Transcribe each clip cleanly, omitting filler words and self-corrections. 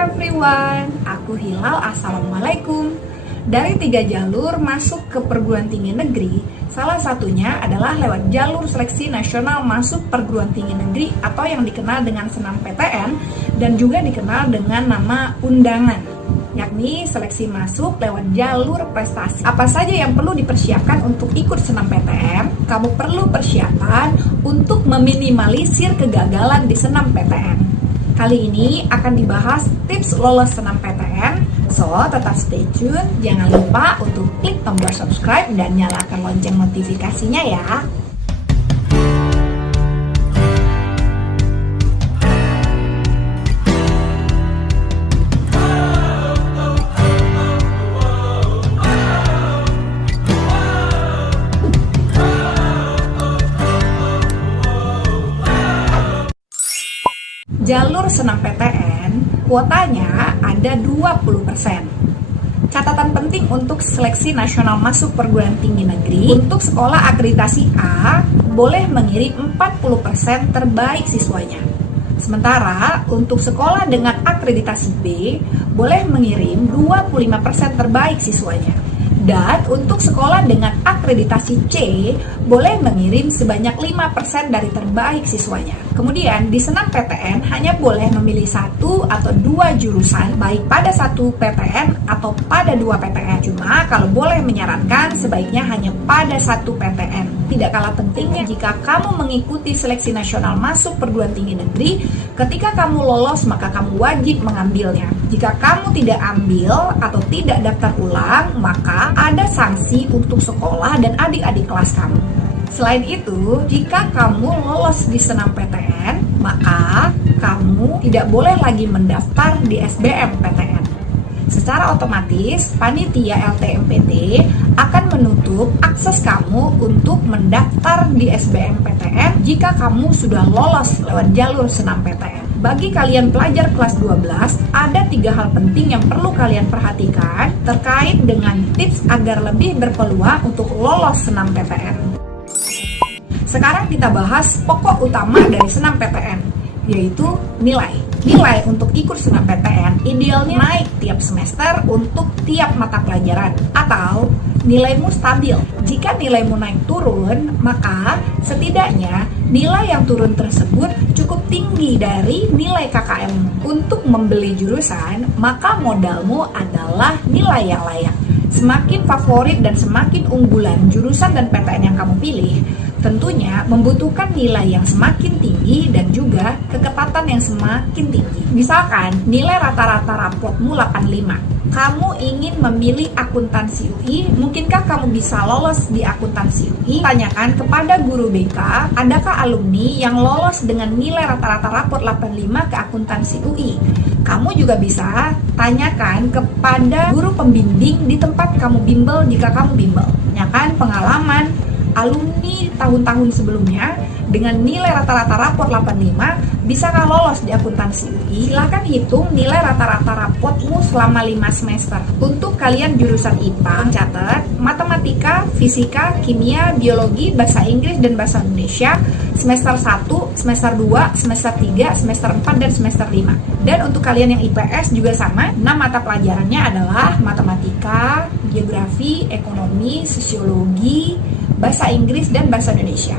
everyone, aku Hilal, Assalamualaikum. Dari 3 jalur masuk ke perguruan tinggi negeri, salah satunya adalah lewat jalur seleksi nasional masuk perguruan tinggi negeri atau yang dikenal dengan SNMPTN dan juga dikenal dengan nama undangan, yakni seleksi masuk lewat jalur prestasi. Apa saja yang perlu dipersiapkan untuk ikut SNMPTN? Kamu perlu persiapan untuk meminimalisir kegagalan di SNMPTN. Kali ini akan dibahas tips lolos SNMPTN, so tetap stay tune. Jangan lupa untuk klik tombol subscribe dan nyalakan lonceng notifikasinya ya. Jalur SNMPTN, kuotanya ada 20%. Catatan penting untuk seleksi nasional masuk perguruan tinggi negeri, untuk sekolah akreditasi A, boleh mengirim 40% terbaik siswanya. Sementara, untuk sekolah dengan akreditasi B, boleh mengirim 25% terbaik siswanya. Dan untuk sekolah dengan akreditasi C, boleh mengirim sebanyak 5% dari terbaik siswanya. Kemudian di SNMPTN hanya boleh memilih 1 atau 2 jurusan, baik pada 1 PTN atau pada 2 PTN. Cuma kalau boleh menyarankan, sebaiknya hanya pada 1 PTN. Tidak kalah pentingnya, jika kamu mengikuti seleksi nasional masuk perguruan tinggi negeri, ketika kamu lolos maka kamu wajib mengambilnya. Jika kamu tidak ambil atau tidak daftar ulang, maka ada sanksi untuk sekolah dan adik-adik kelas kamu. Selain itu, jika kamu lolos di SNMPTN, maka kamu tidak boleh lagi mendaftar di SBMPTN. Secara otomatis, panitia LTMPT akan menutup akses kamu untuk mendaftar di SBMPTN jika kamu sudah lolos lewat jalur SNMPTN. Bagi kalian pelajar kelas 12, ada 3 hal penting yang perlu kalian perhatikan terkait dengan tips agar lebih berpeluang untuk lolos SNMPTN. Sekarang kita bahas pokok utama dari SNMPTN, yaitu nilai. Nilai untuk ikut SNMPTN idealnya naik tiap semester untuk tiap mata pelajaran, atau nilaimu stabil. Jika nilaimu naik turun, maka setidaknya nilai yang turun tersebut cukup tinggi dari nilai KKM. Untuk membeli jurusan, maka modalmu adalah nilai yang layak. Semakin favorit dan semakin unggulan jurusan dan PTN yang kamu pilih, tentunya membutuhkan nilai yang semakin tinggi dan juga ketepatan yang semakin tinggi. Misalkan nilai rata-rata rapotmu 85. Kamu ingin memilih akuntansi UI, mungkinkah kamu bisa lolos di akuntansi UI? Tanyakan kepada guru BK, adakah alumni yang lolos dengan nilai rata-rata rapot 85 ke akuntansi UI? Kamu juga bisa tanyakan kepada guru pembimbing di tempat kamu bimbel jika kamu bimbel. Tanyakan pengalaman alumni tahun-tahun sebelumnya dengan nilai rata-rata rapot 85, bisakah lolos di akuntansi UI? Silahkan hitung nilai rata-rata rapotmu selama 5 semester. Untuk kalian jurusan IPA, catat matematika, fisika, kimia, biologi, bahasa Inggris, dan bahasa Indonesia semester 1, semester 2, semester 3, semester 4, dan semester 5. Dan untuk kalian yang IPS juga sama, 6 mata pelajarannya adalah matematika, geografi, ekonomi, sosiologi, bahasa Inggris, dan bahasa Indonesia.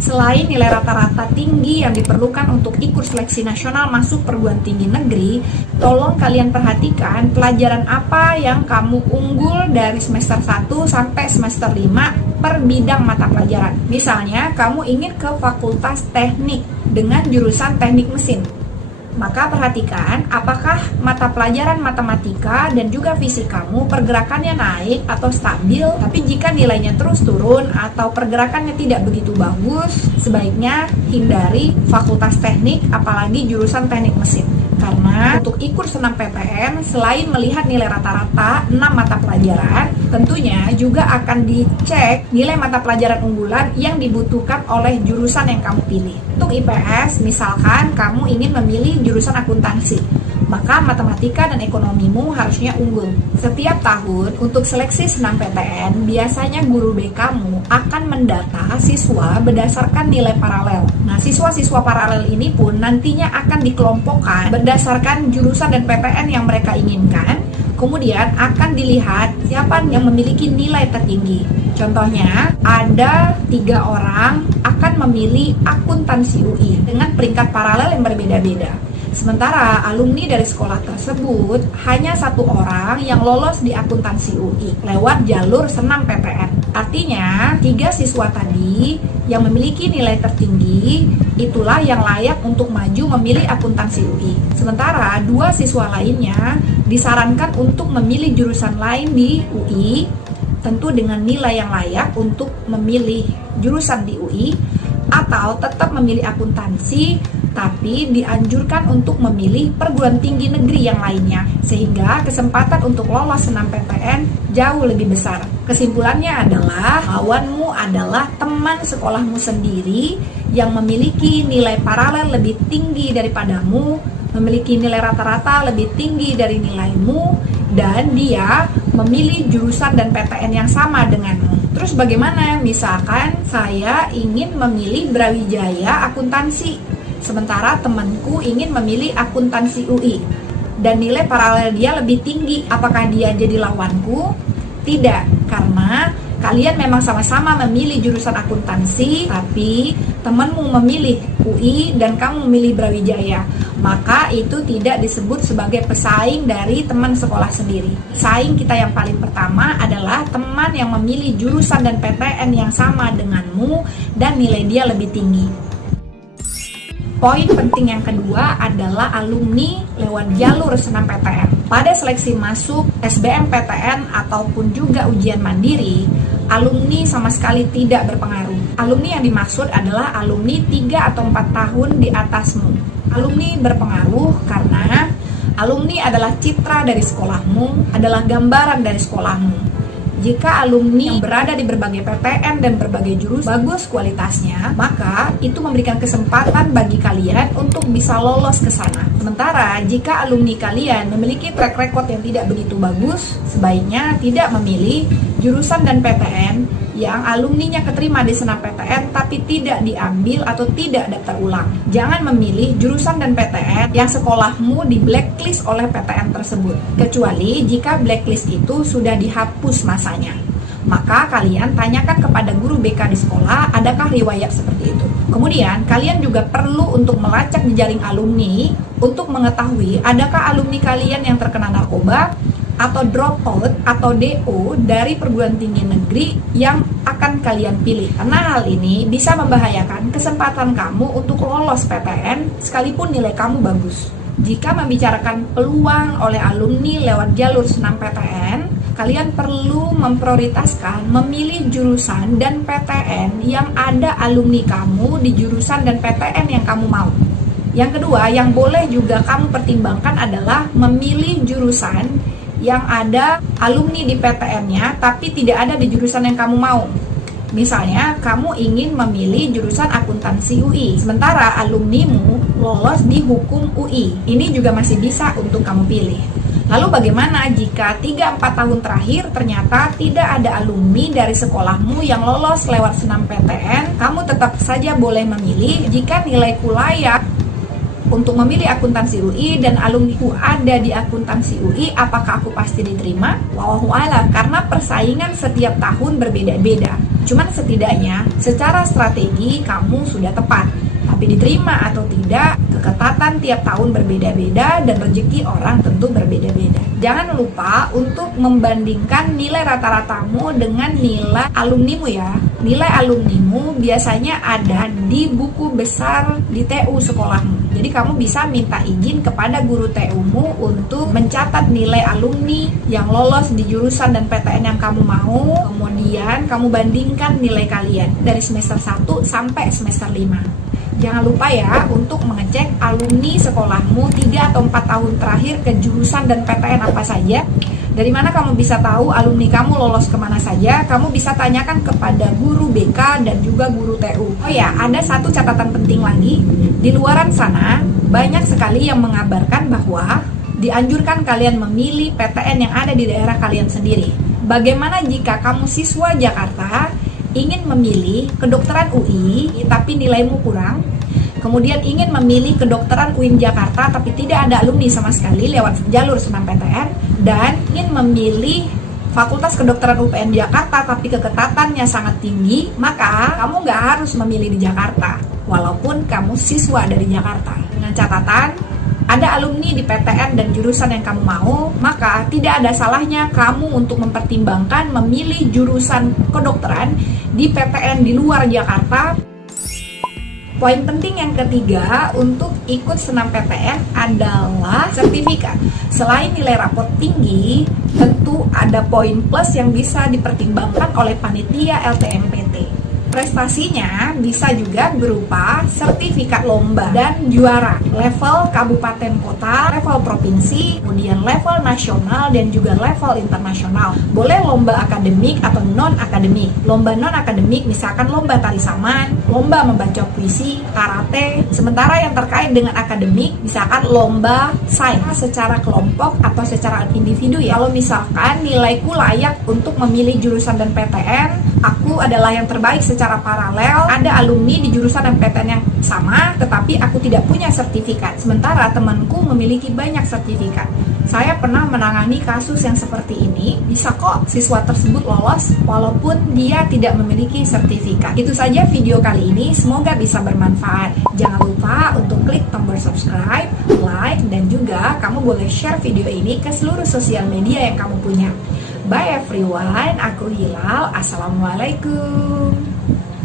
Selain nilai rata-rata tinggi yang diperlukan untuk ikut seleksi nasional masuk perguruan tinggi negeri, tolong kalian perhatikan pelajaran apa yang kamu unggul dari semester 1 sampai semester 5 per bidang mata pelajaran. Misalnya, kamu ingin ke fakultas teknik dengan jurusan teknik mesin. Maka perhatikan apakah mata pelajaran matematika dan juga fisikamu pergerakannya naik atau stabil. Tapi jika nilainya terus turun atau pergerakannya tidak begitu bagus, sebaiknya hindari fakultas teknik, apalagi jurusan teknik mesin. Karena untuk ikut SNMPTN, selain melihat nilai rata-rata 6 mata pelajaran, tentunya juga akan dicek nilai mata pelajaran unggulan yang dibutuhkan oleh jurusan yang kamu pilih. Untuk IPS, misalkan kamu ingin memilih jurusan akuntansi, maka matematika dan ekonomimu harusnya unggul. Setiap tahun untuk seleksi SNMPTN, biasanya guru BK-mu akan mendata siswa berdasarkan nilai paralel. Nah, siswa-siswa paralel ini pun nantinya akan dikelompokkan berdasarkan jurusan dan PTN yang mereka inginkan. Kemudian akan dilihat siapa yang memiliki nilai tertinggi. Contohnya, ada 3 orang akan memilih akuntansi UI dengan peringkat paralel yang berbeda-beda. Sementara alumni dari sekolah tersebut hanya 1 orang yang lolos di akuntansi UI lewat jalur SNMPTN. Artinya, 3 siswa tadi yang memiliki nilai tertinggi itulah yang layak untuk maju memilih akuntansi UI. Sementara 2 siswa lainnya disarankan untuk memilih jurusan lain di UI, tentu dengan nilai yang layak untuk memilih jurusan di UI, atau tetap memilih akuntansi tapi dianjurkan untuk memilih perguruan tinggi negeri yang lainnya, sehingga kesempatan untuk lolos SNMPTN jauh lebih besar. Kesimpulannya adalah, lawanmu adalah teman sekolahmu sendiri yang memiliki nilai paralel lebih tinggi daripadamu, memiliki nilai rata-rata lebih tinggi dari nilaimu, dan dia memilih jurusan dan PTN yang sama denganmu. Terus bagaimana? Misalkan saya ingin memilih Brawijaya akuntansi, sementara temanku ingin memilih akuntansi UI, dan nilai paralel dia lebih tinggi. Apakah dia jadi lawanku? Tidak, karena kalian memang sama-sama memilih jurusan akuntansi, tapi temanmu memilih UI dan kamu memilih Brawijaya. Maka itu tidak disebut sebagai pesaing dari teman sekolah sendiri. Saing kita yang paling pertama adalah teman yang memilih jurusan dan PTN yang sama denganmu dan nilai dia lebih tinggi. Poin penting yang kedua adalah alumni lewat jalur SNMPTN. Pada seleksi masuk SBMPTN ataupun juga ujian mandiri, alumni sama sekali tidak berpengaruh. Alumni yang dimaksud adalah alumni 3 atau 4 tahun di atasmu. Alumni berpengaruh karena alumni adalah citra dari sekolahmu, adalah gambaran dari sekolahmu. Jika alumni yang berada di berbagai PTN dan berbagai jurusan bagus kualitasnya, maka itu memberikan kesempatan bagi kalian untuk bisa lolos ke sana. Sementara jika alumni kalian memiliki track record yang tidak begitu bagus, sebaiknya tidak memilih jurusan dan PTN yang alumninya keterima di SNMPTN tapi tidak diambil atau tidak daftar ulang. Jangan memilih jurusan dan PTN yang sekolahmu di blacklist oleh PTN tersebut, kecuali jika blacklist itu sudah dihapus masanya. Maka kalian tanyakan kepada guru BK di sekolah, adakah riwayat seperti itu. Kemudian kalian juga perlu untuk melacak jejaring alumni untuk mengetahui adakah alumni kalian yang terkena narkoba atau dropout atau DO dari perguruan tinggi negeri yang akan kalian pilih. Karena hal ini bisa membahayakan kesempatan kamu untuk lolos PTN sekalipun nilai kamu bagus. Jika membicarakan peluang oleh alumni lewat jalur SNMPTN, kalian perlu memprioritaskan memilih jurusan dan PTN yang ada alumni kamu di jurusan dan PTN yang kamu mau. Yang kedua, yang boleh juga kamu pertimbangkan adalah memilih jurusan yang ada alumni di PTN-nya tapi tidak ada di jurusan yang kamu mau. Misalnya, kamu ingin memilih jurusan akuntansi UI, sementara alumnimu lolos di hukum UI. Ini juga masih bisa untuk kamu pilih. Lalu bagaimana jika 3-4 tahun terakhir ternyata tidak ada alumni dari sekolahmu yang lolos lewat SNMPTN? Kamu tetap saja boleh memilih jika nilaiku layak untuk memilih akuntansi UI dan alumniku ada di akuntansi UI, apakah aku pasti diterima? Wallahu a'lam, karena persaingan setiap tahun berbeda-beda. Cuman setidaknya secara strategi kamu sudah tepat. Tapi diterima atau tidak, keketatan tiap tahun berbeda-beda dan rezeki orang tentu berbeda-beda. Jangan lupa untuk membandingkan nilai rata-ratamu dengan nilai alumnimu ya. Nilai alumnimu biasanya ada di buku besar di TU sekolahmu. Jadi kamu bisa minta izin kepada guru TU-mu untuk mencatat nilai alumni yang lolos di jurusan dan PTN yang kamu mau. Kemudian kamu bandingkan nilai kalian dari semester 1 sampai semester 5. Jangan lupa ya untuk mengecek alumni sekolahmu 3 atau 4 tahun terakhir ke jurusan dan PTN apa saja. Dari mana kamu bisa tahu alumni kamu lolos kemana saja? Kamu bisa tanyakan kepada guru BK dan juga guru TU. Oh ya, ada satu catatan penting lagi. Di luaran sana, banyak sekali yang mengabarkan bahwa dianjurkan kalian memilih PTN yang ada di daerah kalian sendiri. Bagaimana jika kamu siswa Jakarta ingin memilih kedokteran UI tapi nilaimu kurang, kemudian ingin memilih kedokteran UIN Jakarta tapi tidak ada alumni sama sekali lewat jalur SNMPTN, dan ingin memilih Fakultas Kedokteran UPN Jakarta tapi keketatannya sangat tinggi, maka kamu nggak harus memilih di Jakarta walaupun kamu siswa dari Jakarta. Dengan catatan, ada alumni di PTN dan jurusan yang kamu mau, maka tidak ada salahnya kamu untuk mempertimbangkan memilih jurusan kedokteran di PTN di luar Jakarta. Poin penting yang ketiga untuk ikut SNMPTN adalah sertifikat. Selain nilai rapot tinggi, tentu ada poin plus yang bisa dipertimbangkan oleh panitia LTMPT. Prestasinya bisa juga berupa sertifikat lomba dan juara level kabupaten kota, level provinsi, kemudian level nasional dan juga level internasional. Boleh lomba akademik atau non-akademik. Lomba non-akademik misalkan lomba tari saman, lomba membaca puisi, karate. Sementara yang terkait dengan akademik misalkan lomba sains secara kelompok atau secara individu ya. Kalau misalkan nilaiku layak untuk memilih jurusan dan PTN, aku adalah yang terbaik secara paralel, ada alumni di jurusan dan PTN yang sama, tetapi aku tidak punya sertifikat. Sementara temanku memiliki banyak sertifikat. Saya pernah menangani kasus yang seperti ini. Bisa kok siswa tersebut lolos walaupun dia tidak memiliki sertifikat. Itu saja video kali ini, semoga bisa bermanfaat. Jangan lupa untuk klik tombol subscribe, like, dan juga kamu boleh share video ini ke seluruh sosial media yang kamu punya. Bye everyone, aku Hilal. Assalamualaikum.